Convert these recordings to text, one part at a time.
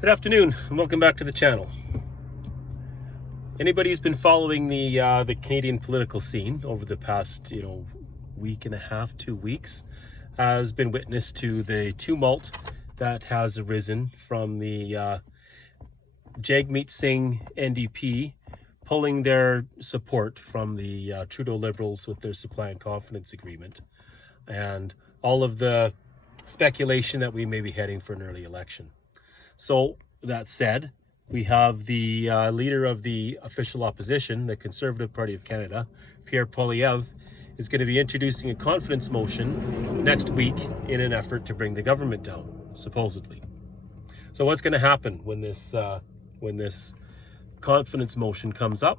Good afternoon and welcome back to the channel. Anybody who's been following the Canadian political scene over the past week and a half, 2 weeks, has been witness to the tumult that has arisen from the Jagmeet Singh NDP pulling their support from the Trudeau Liberals with their supply and confidence agreement, and all of the speculation that we may be heading for an early election. So that said, we have the leader of the official opposition, the Conservative Party of Canada, Pierre Poilievre, is going to be introducing a confidence motion next week in an effort to bring the government down, supposedly. So what's going to happen when this confidence motion comes up?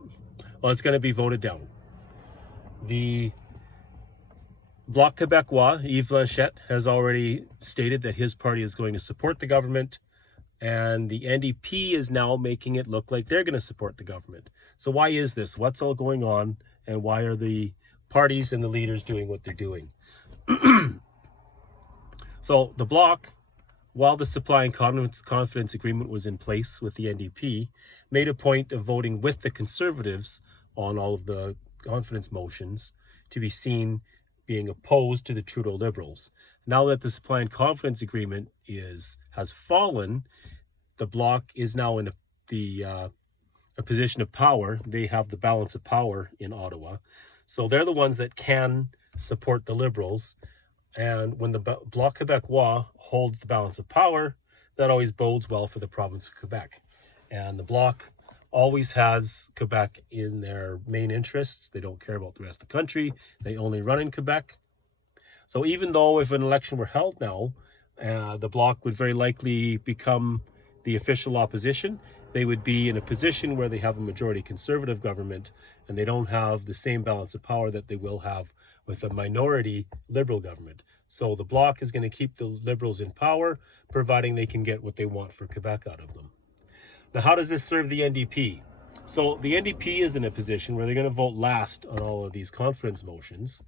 Well, it's going to be voted down. The Bloc Québécois, Yves Blanchette, has already stated that his party is going to support the government, and the NDP is now making it look like they're going to support the government. So why is this? What's all going on? And why are the parties and the leaders doing what they're doing? So the Bloc, while the supply and confidence agreement was in place with the NDP, made a point of voting with the Conservatives on all of the confidence motions to be seen being opposed to the Trudeau Liberals. Now that the supply and confidence agreement has fallen, the Bloc is now in a position of power. They have the balance of power in Ottawa. So they're the ones that can support the Liberals. And when the Bloc Québécois holds the balance of power, that always bodes well for the province of Quebec. And the Bloc always has Quebec in their main interests. They don't care about the rest of the country. They only run in Quebec. So even though if an election were held now, the Bloc would very likely become the official opposition, they would be in a position where they have a majority Conservative government, and they don't have the same balance of power that they will have with a minority Liberal government. So the Bloc is going to keep the Liberals in power, providing they can get what they want for Quebec out of them. Now, how does this serve the NDP? So the NDP is in a position where they're going to vote last on all of these confidence motions.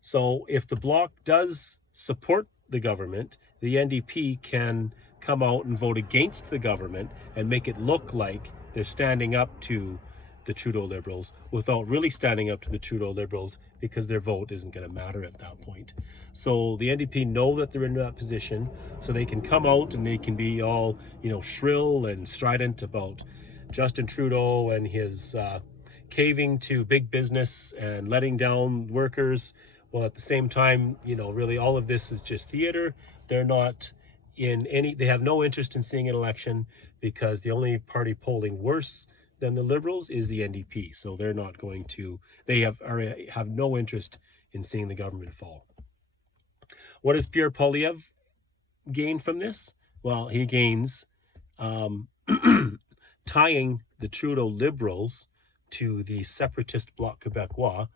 So if the Bloc does support the government, the NDP can come out and vote against the government and make it look like they're standing up to the Trudeau Liberals without really standing up to the Trudeau Liberals, because their vote isn't going to matter at that point. So the NDP know that they're in that position, so they can come out and they can be all, shrill and strident about Justin Trudeau and his caving to big business and letting down workers. Well, at the same time, really all of this is just theater. They're not they have no interest in seeing an election, because the only party polling worse than the Liberals is the NDP. So they're not going to, they have no interest in seeing the government fall. What does Pierre Poilievre gain from this? Well, he gains tying the Trudeau Liberals to the separatist Bloc Québécois.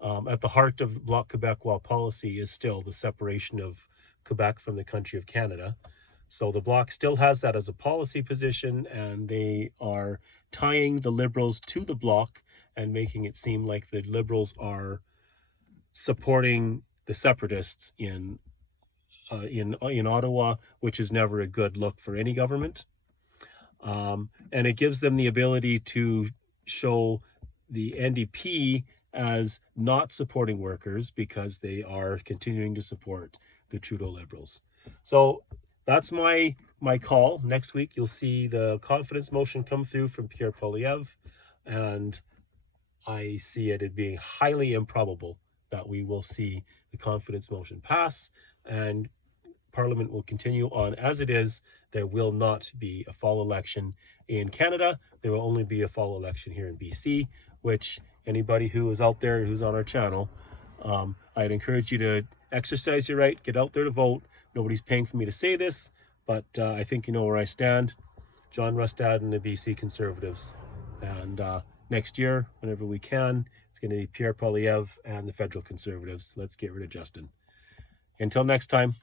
At the heart of Bloc Québécois policy is still the separation of Quebec from the country of Canada. So the Bloc still has that as a policy position, and they are tying the Liberals to the Bloc and making it seem like the Liberals are supporting the separatists in Ottawa, which is never a good look for any government. And it gives them the ability to show the NDP as not supporting workers, because they are continuing to support the Trudeau Liberals. So that's my call. Next week, you'll see the confidence motion come through from Pierre Poilievre, and I see it as being highly improbable that we will see the confidence motion pass, and Parliament will continue on as it is. There will not be a fall election in Canada. There will only be a fall election here in BC, which anybody who is out there who's on our channel, I'd encourage you to exercise your right, get out there to vote. Nobody's paying for me to say this, but I think you know where I stand. John Rustad and the BC Conservatives. And next year, whenever we can, it's going to be Pierre Poilievre and the federal Conservatives. Let's get rid of Justin. Until next time.